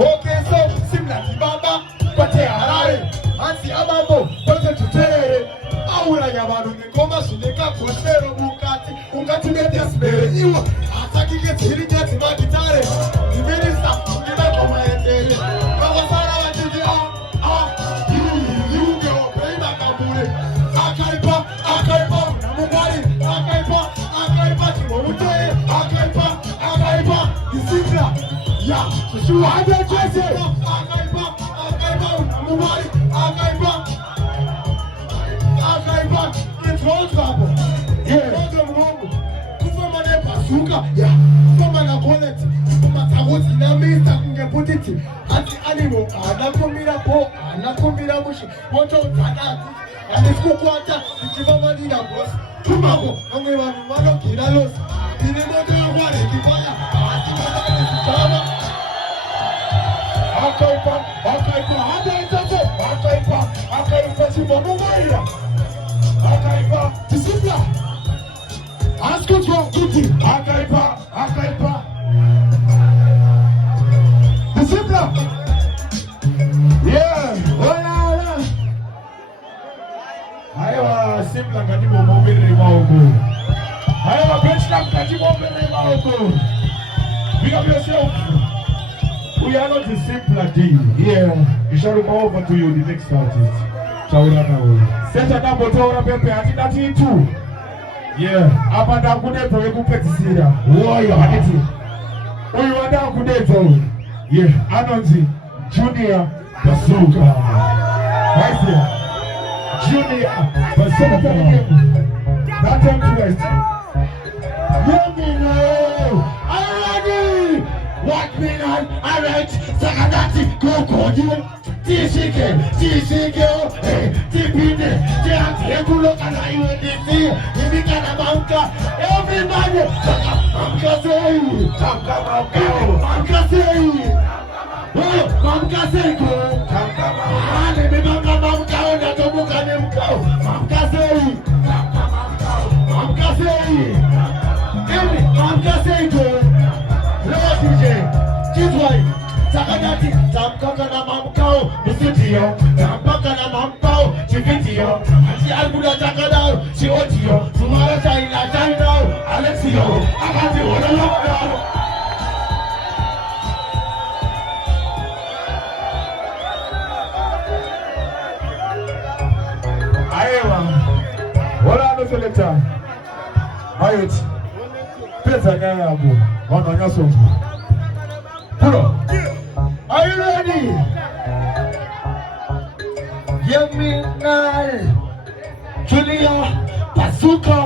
Okay, so simla kibaba kwate harare anti amambo kwate tutere aura yabantu ngoma suneka kosero mukati ungati media spere iwa atakike tirige timagitare timerisa ngina koma etere kwa sara watiji yuge openda kabure akaipa namubali kimomute akaipa kisimla ya shuhada chese akaipa namubali akaipa control babo control mungu kufoma ne pasuka ya kufoma na connect kufoma tagozi na mista kungeputiti ati animo anakomira mushi moto tanati anisikwata kibaba dina boss kumako amwe bantu bano kiralos ini moto yobare kibaya ati kibaba akaipa sibono maira akaipa disipla askutwa kuti akaipa disipla ola aiwa simla ngadibo mobile maoko aiwa benchmark ngadibo mobile maoko big up yourself. We are not a simple day. Yeah, you shall come over to you, the next artist. Chaura now. Set a number to Pepe, I think that's it too. Yeah, I'm not going to go back to see that. Why you are it? Oh, you are down to that. Yeah, Anonzi, Junior Bazooka. Right there. Junior Bazooka. That time to rest. Let me know. I'm ready. What me on? Alright, Sakadati, go, Tishike, Tipine, Ekulo, and I will see, Mamka, everybody, Mamka say, Mamka say, Sakadati, Tampaka na mamkao, Misutio, Tampaka na mamkao, Chikitio, Asi Albuda Takadao, Chiotio, Tumara China, Alexio, Akati Ola. What are the selector? Mayot, Peter Gayabu, one on your song. Are you ready? Yeminal Julia Bazooka,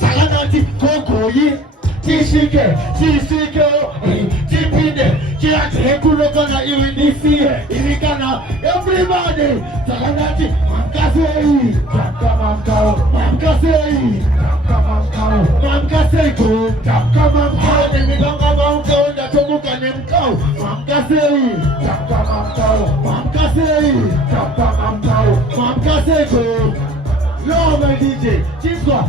Sakadati, Kokoyi, Tishike, Tipine, Ekulo, Iwinisi, Irikana, everybody, Sakadati, Mamkasei, Mamkasei, no, my DJ, Chizwa,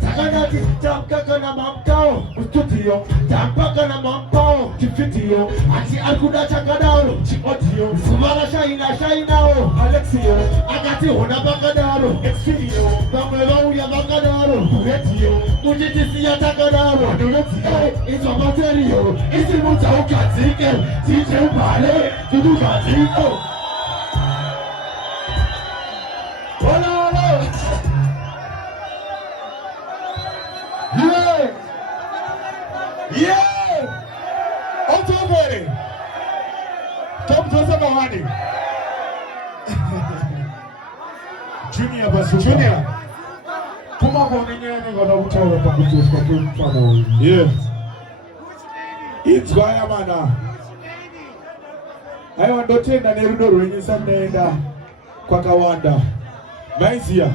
Sakadati, Tampaka na mamkao, Studio, Tampaka na mamkao, Tifitio, Ati Akuda Chakadaro, Chikotio, Sumara Shainao, Alexio, Agati Bakadaro, Exilio, Bamleria Bakadaro, Retio, Mujitisia Takadaro, it's a material, it's a Mutauka Ticket, Tito Bale, Tuduka Tito. Yeah! October! Come to Sabahani. Junior Bazooka. Junior. Come on, yes. It's Guayamana. I want to tell Nerudo when you send kwa Kawanda. Maizia.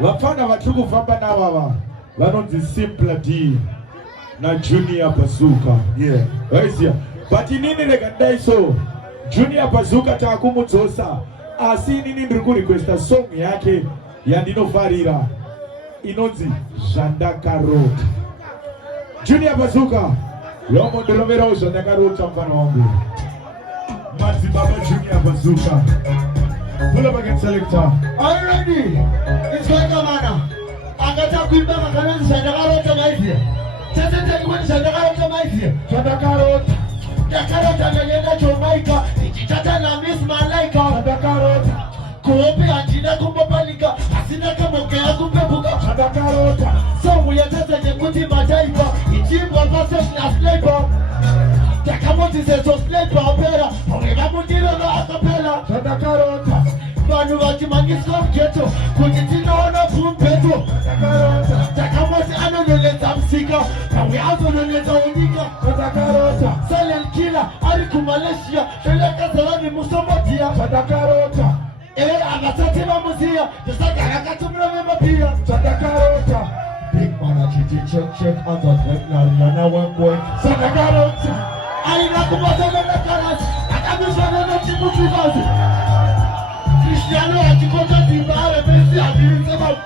Wafana watuku famba na wawa. Lano simple D. Na Junior Bazooka. Yeah. Maizia. But nini negandai so. Junior Bazooka takumu tosa. Asi nini ndugu requesta song yake. Yandino Farira. Inonzi. Jandaka Road. Junior Bazooka. Lomo Dolomero Jandaka Road champana wangu. a bazooka. Pull up against selector. Are you ready? It's like a manner. I got a good back and Sandakaro to my fear. Tell when Sandakaro to my fear. Sadakarot. The carrot and the yellow Jamaica. It's a miss Malaika. Sadakarot. Kobe and Gina Kumbapalika. Asinaka Mokea Kumbabuka. Sadakarot. So we are just a good Majaipa. It's him was not a labor. Takamoti says of labor opera. However, a capella. Sadakarot. Manu Vatimanisko Ghetto. Kujitino on a Pum Petro. Sadakarot. Takamoti Anoleta Amsika. And we also donate our Nika. Sadakarot. Silent killer. Ariku Malaysia. Shalaka Salami Musomatia. Sadakarot. Agasativa Musia. The Sakatumra Pia. Sadakarot. Big man, check out of Nana 1 point. Sadakarot. I Nakumatas. I was one of the Cristiano Achikota Tiba, and Messi, I didn't about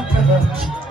Sadakarot.